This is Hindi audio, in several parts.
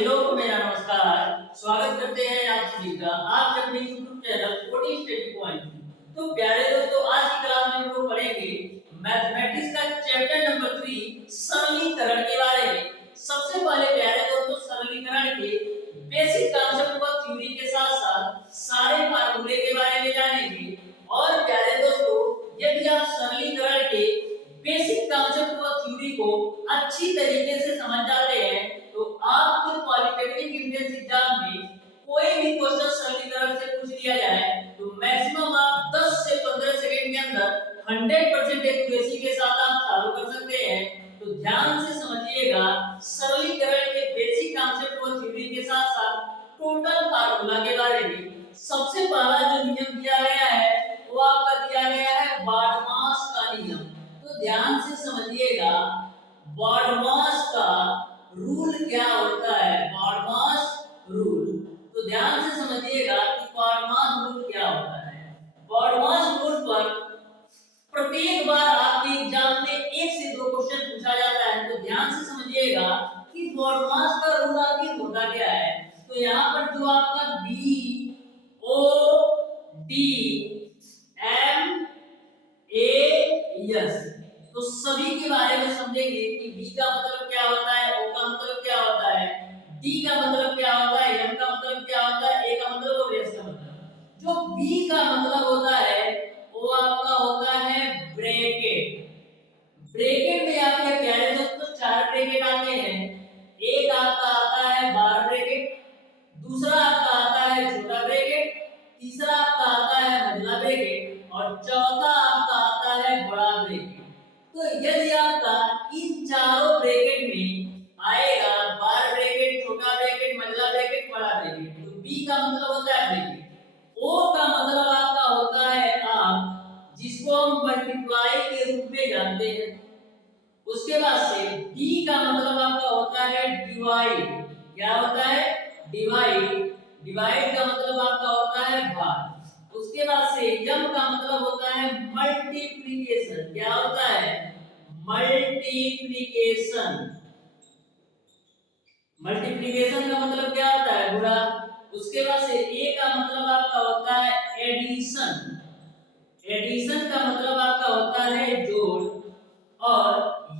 हेलो, मेरा नमस्कार। स्वागत करते हैं आप सभी का आपके अपने YouTube channel coding study point में। तो प्यारे दोस्तों, आज की क्लास में हम लोग पढ़ेंगे मैथमेटिक्स का चैप्टर नंबर 3 सरलीकरण के बारे में। सबसे पहले प्यारे दोस्तों, सरलीकरण के बेसिक कांसेप्ट व थ्योरी के साथ-साथ सारे फार्मूले के बारे में जानेंगे। और प्यारे दोस्तों, यदि आप सरलीकरण के बेसिक कांसेप्ट व थ्योरी को अच्छी तरीके से समझ जाते हैं तो आपके पॉलिटेक्निक एंट्रेंस एग्जाम में कोई भी क्वेश्चन सरलीकरण से पूछ लिया जाए तो मैक्सिमम आप 10 से 15 सेकंड के अंदर 100% एक्यूरेसी के साथ आप सॉल्व कर सकते हैं। तो ध्यान से समझिएगा, सरलीकरण के बेसिक कांसेप्ट और थ्योरी के साथ-साथ टोटल फार्मूला के बारे में। सबसे पहला जो नियम दिया गया है वो आपका दिया गया है बार्डमास का नियम। तो ध्यान से समझिएगा, बार्डमास का रूल क्या होता है। बार्डमास रूल, तो ध्यान से समझिएगा कि बार्डमास रूल क्या होता है। बार्डमास रूल पर प्रत्येक बार आपके एग्जाम में 1 से 2 क्वेश्चन पूछा जाता है। तो ध्यान से समझिएगा कि बार्डमास का रूल आखिर होता क्या है। तो यहाँ पर जो आपका B O D M A S, तो सभी के बारे में समझेंगे कि बी का मतलब क्या होता है, ओ का मतलब क्या होता है, डी का मतलब क्या होता है, एम का मतलब क्या होता है, ए का मतलब और एस का मतलब। जो बी का मतलब होता है वो आपका होता है ब्रैकेट। ब्रैकेट में आपके प्यारे दोस्तों 4 ब्रैकेट आते हैं। एक आपका आता है बार ब्रैकेट, दूसरा आपका आता है छोटा ब्रैकेट, तीसरा आपका आता है मझला ब्रैकेट और चौथा आपका आता है बड़ा ब्रैकेट। तो यदि आपका इन चारों ब्रैकेट में आएगा बार ब्रैकेट, छोटा ब्रैकेट, मझला ब्रैकेट, बड़ा ब्रैकेट, तो बी का मतलब होता है ब्रैकेट। ओ का मतलब आपका होता है आप, जिसको हम मल्टीप्लाई के रूप में जानते हैं। उसके बाद से डी का मतलब आपका होता है डिवाइड। क्या होता है? डिवाइड। डिवाइड का मतलब आपका होता है भाग। उसके बाद से एम का मतलब होता है मल्टीप्लिकेशन। क्या होता है? मल्टीप्लिकेशन। मल्टीप्लिकेशन का मतलब क्या होता है? गुणा। उसके बाद से ए का मतलब आपका होता है एडिशन। एडिशन का मतलब आपका होता है जोड़। और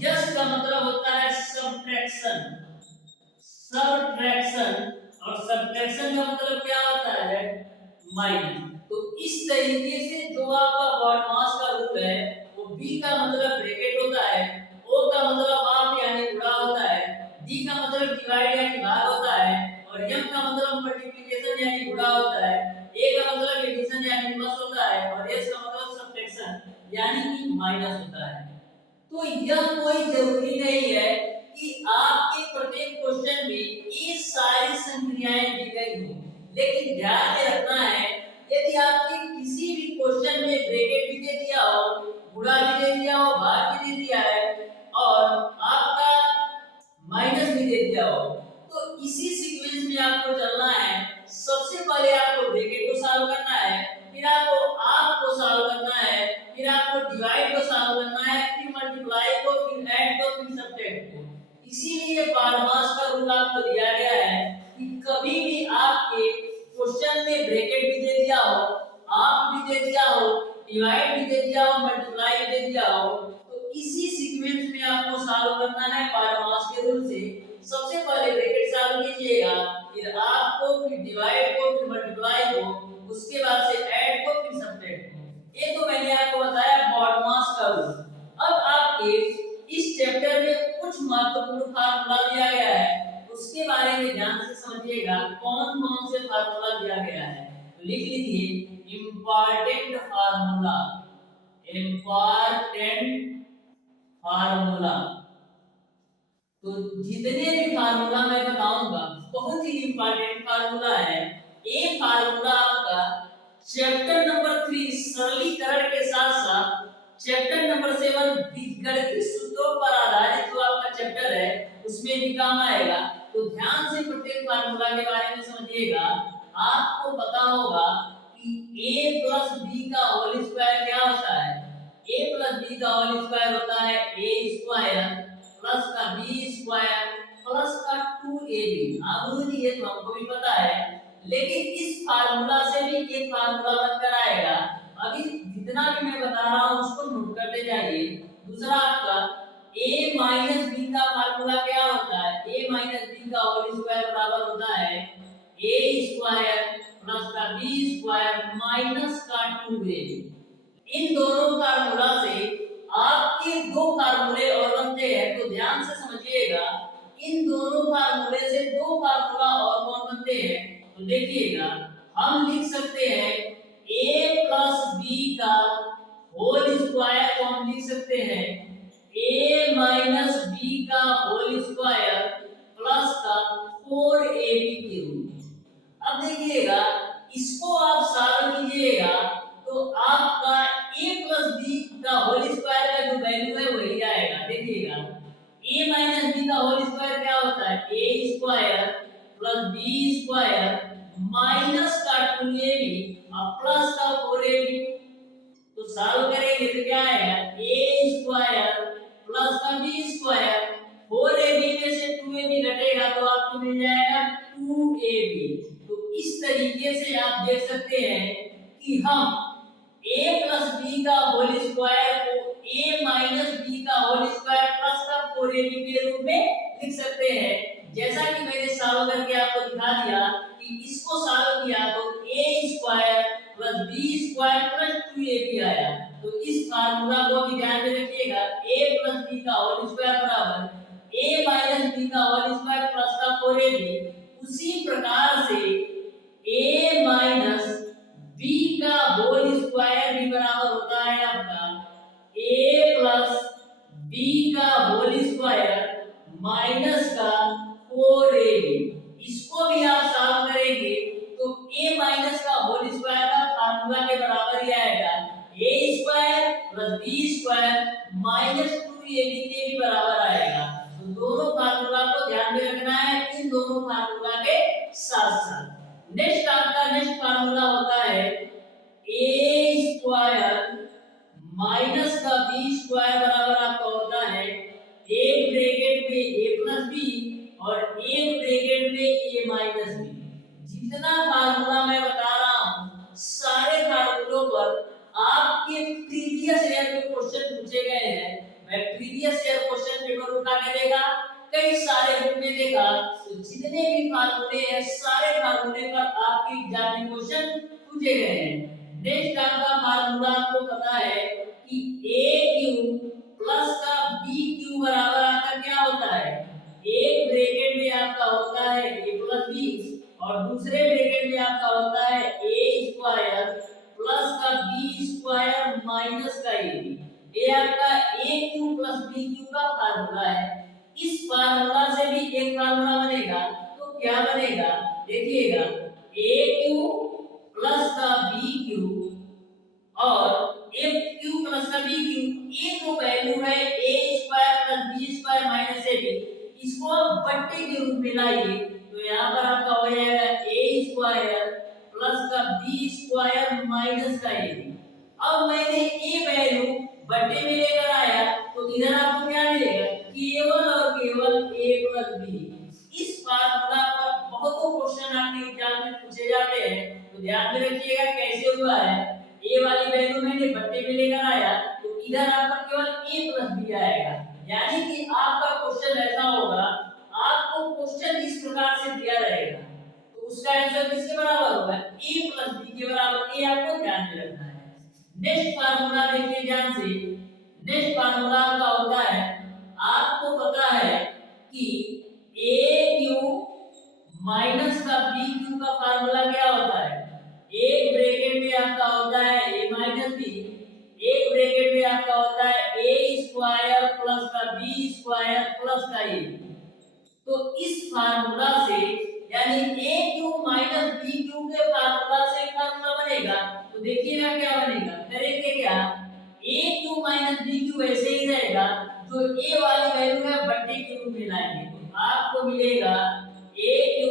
यस का मतलब होता है सब्ट्रैक्शन। सब्ट्रैक्शन, और सब्ट्रैक्शन का मतलब क्या होता है? माइनस। तो इस तरीके से जो आपका बार्डमास का रूल है वो बी का मतलब ब्रैकेट होता है, ओ का मतलब आप यानी गुणा होता है, डी का मतलब डिवाइड यानी भाग होता है और एम का मतलब मल्टीप्लिकेशन यानी गुणा होता है, ए का मतलब एडिशन यानी प्लस होता है और एस का मतलब सब्ट्रैक्शन यानी कि माइनस होता है। तो यह कोई जरूरी नहीं है कि आपके प्रत्येक क्वेश्चन में ये सारी संख्याएं दी गई हो, लेकिन ध्यान में रखना है यदि आपके किसी भी क्वेश्चन में ब्रैकेट भी दे दिया हो, गुणा भी दे दिया हो, भाग भी दे दिया है और आपका माइनस भी दे दिया हो, तो इसी सीक्वेंस में आपको चलना है। सबसे पहले आपको ब्रैकेट को सॉल्व करना है, फिर आपको सॉल्व करना है, फिर आपको डिवाइड को सॉल्व करना है, फिर मल्टीप्लाई को, फिर ऐड को, फिर सब्ट्रैक्ट को। इसीलिए बारमास का रूल आपको दिया गया है कि कभी भी आपके क्वेश्चन में ब्रैकेट भी दे दिया हो, आप भी दे दिया हो, डिवाइड भी दे दिया हो, मल्टीप्लाई भी दे दिया हो, तो इसी सीक्वेंस में आपको सॉल्व करना है बारमास के रूल से। सबसे पहले ब्रैकेट सॉल्व कीजिएगा, फिर आपको, फिर डिवाइड को, फिर मल्टीप्लाई को, उसके बाद से ऐड को, फिर सब्ट्रैक्ट को। ये तो मैंने आपको बताया बारमास का रूल। अब आपके इस चैप्टर में कुछ महत्वपूर्ण फार्मूला दिया गया है, उसके बारे में ध्यान से समझिएगा कौन-कौन से फार्मूला दिया गया है। तो लिख लीजिए इंपॉर्टेंट फार्मूला। Important formula. तो जितने भी फार्मूला मैं बताऊंगा बहुत ही इंपॉर्टेंट फार्मूला है। ये फार्मूला आपका चैप्टर नंबर 3 सरलीकरण के साथ साथ चैप्टर नंबर 7 बीजगणित सूत्रों पर आधारित जो आपका चैप्टर है उसमें भी काम आएगा। तो ध्यान से प्रत्येक फार्मूला के बारे में समझिएगा। आपको पता होगा कि a प्लस b का होल स्क्वायर क्या होता है? a प्लस b का होल स्क्वायर होता है a स्क्वायर प्लस का b स्क्वायर प्लस का 2 ए बी। हाँ गुरुजी, ये तो हमको भी पता है, लेकिन इस फार्मूला से भी एक फार्मूला बनकर आएगा। अभी जितना भी मैं बता रहा हूँ उसको नोट करते जाइए। दूसरा आपका a माइनस बी का फार्मूला क्या होता है? a माइनस बी का होल स्क्वायर बराबर होता है a स्क्वायर प्लस का b स्क्वायर माइनस का 2a। इन दोनों फार्मूला से आपके दो फार्मूले और बनते हैं, तो ध्यान से समझिएगा। इन दोनों फार्मूले से दो फार्मूला और कौन बनते हैं? तो देखिएगा, हम लिख सकते हैं a प्लस b का होल स्क्वायर को हम लिख सकते हैं a माइनस b का होल स्क्वायर प्लस का 4ab के रूप में। अब देखिएगा, इसको आप सॉल्व कीजिएगा तो आपका a प्लस b का होल स्क्वायर का जो वैल्यू है वही आएगा। देखिएगा, a माइनस b का होल स्क्वायर क्या होता है? a square plus b square minus का 2ab और प्लस का 4ab। तो सॉल्व करेंगे तो क्या आएगा? a स्क्वायर प्लस का b स्क्वायर 4ab में से 2ab घटेगा तो आपको मिल जाएगा 2ab। तो इस तरीके से आप देख सकते हैं कि हम a प्लस b का होल स्क्वायर को a माइनस b का होल स्क्वायर प्लस का 4ab के रूप में लिख सकते हैं। जैसा कि मैंने सॉल्व करके आपको दिखा दिया कि इसको सॉल्व किया तो a square plus b square plus 2ab आया। तो इस फार्मूला को भी ध्यान में रखिएगा, a प्लस b का होल स्क्वायर बराबर a माइनस b का होल स्क्वायर प्लस का 4ab। उसी प्रकार से a माइनस b का होल स्क्वायर भी बराबर होता है आपका a प्लस b का होल स्क्वायर माइनस का 4ab। इसको भी आप सॉल्व करेंगे तो a माइनस का होल स्क्वायर का फार्मूला के बराबर ही आएगा a square plus b square minus 2ab के भी बराबर आएगा। तो दोनों फार्मूला को ध्यान में रखना है इन दोनों फार्मूला के साथ साथ। नेक्स्ट आपका नेक्स्ट फार्मूला होता है a स्क्वायर माइनस का b स्क्वायर बराबर आपका होता है एक ब्रैकेट में a प्लस b और एक ब्रैकेट में a माइनस b। जितना फार्मूला मैं बता रहा हूं सारे फार्मूलों पर आपके प्रीवियस ईयर के क्वेश्चन पूछे गए हैं। मैं प्रीवियस ईयर क्वेश्चन पेपर उठा के देखा, कई सारे बुक में देखा, तो जितने भी फार्मूले हैं सारे फार्मूले पर आपके एग्जाम में क्वेश्चन पूछे गए हैं। नेक्स्ट आपका फार्मूला आपको पता है कि a³ प्लस का b³ बराबर आपका क्या होता है? एक ब्रैकेट में आपका होता है a प्लस b और दूसरे ब्रैकेट में आपका होता है a स्क्वायर प्लस का b स्क्वायर माइनस का ab। ये आपका a³ प्लस b³ का फार्मूला है। इस फार्मूला से भी एक फार्मूला बनेगा, तो क्या बनेगा? देखिएगा, a³ प्लस का b³ और a³ प्लस का b³, ये जो वैल्यू है a square plus b square minus ab, इसको आप बट्टे के रूप में लाइए तो यहाँ पर आपका हो जाएगा a स्क्वायर प्लस का b स्क्वायर माइनस का ab। अब मैंने a वैल्यू बट्टे में लेकर आया तो इधर आपको क्या मिलेगा? केवल और केवल a प्लस b। इस फार्मूला पर बहुत क्वेश्चन आपके एग्जाम में पूछे जाते हैं, तो ध्यान में रखिएगा कैसे हुआ है। a वाली वैल्यू मैंने बट्टे में लेकर आया तो इधर आपका केवल a प्लस b आएगा। यानी कि आपका क्वेश्चन ऐसा होगा, आपको क्वेश्चन इस प्रकार से दिया रहेगा तो उसका आंसर किसके बराबर होगा? a प्लस b के बराबर। ये आपको ध्यान में रखना है। नेक्स्ट फार्मूला देखिए ध्यान से। नेक्स्ट फार्मूला का होता है, आपको पता है कि a³ माइनस का b³ का फार्मूला क्या होता है? एक ब्रैकेट में आपका होता है a माइनस b, एक ब्रैकेट में आपका होता है a स्क्वायर प्लस का b स्क्वायर प्लस का a। तो इस फार्मूला से यानी a³ माइनस b³ के फार्मूला से फार्मूला बनेगा, तो देखिएगा क्या बनेगा। करेंगे क्या? a³ माइनस b³ ऐसे ही रहेगा, जो a वाली वैल्यू है बट्टे के रूप में लाएंगे तो आपको मिलेगा a³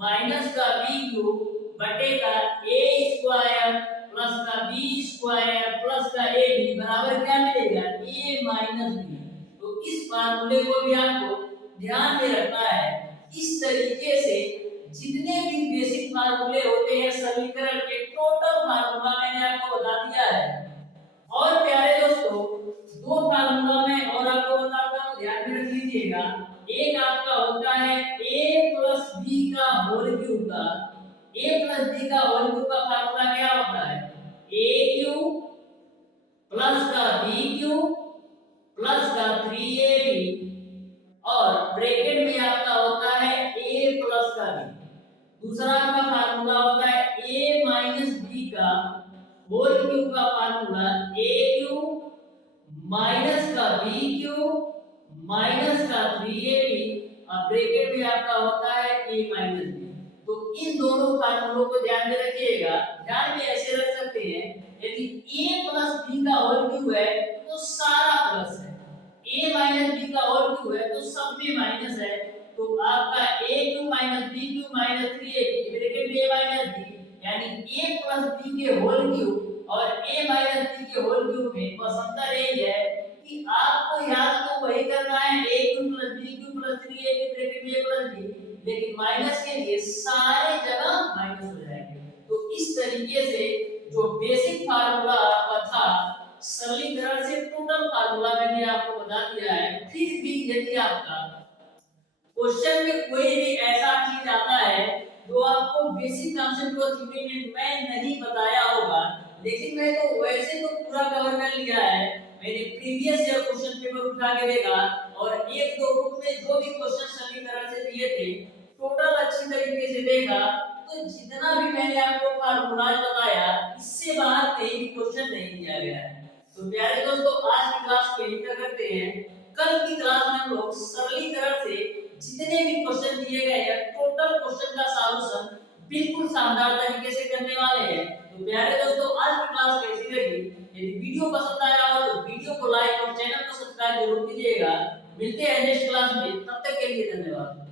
माइनस का b³ बटे का a स्क्वायर प्लस का b स्क्वायर प्लस का ab बराबर क्या मिलेगा? a minus b। तो इस फार्मूले को भी आपको ध्यान में रखना है। इस इस तरीके से जितने भी बेसिक फार्मूले होते हैं सरलीकरण के टोटल फार्मूला मैंने आपको बता दिया है। और प्यारे दोस्तों, दो फार्मूला में और आपको बताता हूं, ध्यान में रख लीजिएगा। एक आपका होता है a प्लस b का होल क्यूब का। a प्लस b का होल क्यूब का फार्मूला क्या होता है? a क्यूब प्लस का b क्यूब प्लस का 3ab और ब्रैकेट में आपका होता है a प्लस का b। दूसरा आपका फार्मूला होता है a माइनस b का होल क्यूब का फार्मूला a क्यूब माइनस का b क्यूब माइनस का 3ab और ब्रैकेट में आपका होता है a माइनस b। तो इन दोनों फार्मूलों को ध्यान में रखिएगा। ध्यान में ऐसे रख सकते हैं, यदि a प्लस b का होल क्यूब है तो सारा प्लस है, a माइनस b का होल क्यूब है तो सब में माइनस है। तो आपका a cube minus b cube minus 3ab bracket में a माइनस b, यानी a प्लस b के होल क्यूब और a माइनस b के होल क्यूब में बस अंतर यही है कि आपको याद तो वही करना है a cube plus b cube plus 3ab bracket में a प्लस b, लेकिन माइनस के लिए सारे जगह माइनस हो जाएंगे। तो इस तरीके से जो बेसिक फार्मूला आपका था सरलीकरण से टोटल फार्मूला मैंने आपको बता दिया है। फिर भी यदि आपका क्वेश्चन में कोई भी ऐसा चीज आता है जो आपको बेसिक कॉन्सेप्ट को थ्योरी में नहीं बताया होगा, लेकिन मैं तो वैसे तो पूरा कवर कर लिया है। मैंने प्रीवियस ईयर क्वेश्चन पेपर उठा के देखा और एक दो बुक में जो भी क्वेश्चन सरलीकरण से दिए थे टोटल अच्छी तरीके से देखा, तो जितना भी मैंने आपको फार्मूला बताया इससे बाहर कहीं भी क्वेश्चन नहीं दिया गया है। तो प्यारे दोस्तों, आज की क्लास को यहीं तक करते हैं। कल की क्लास में हम लोग सरलीकरण से जितने भी क्वेश्चन दिए गए हैं टोटल क्वेश्चन का सॉल्यूशन बिल्कुल शानदार तरीके से करने वाले हैं। तो प्यारे दोस्तों, आज की क्लास कैसी लगी? यदि वीडियो पसंद आया हो तो वीडियो को लाइक और चैनल को सब्सक्राइब जरूर कीजिएगा। मिलते हैं नेक्स्ट क्लास में, तब तक के लिए धन्यवाद।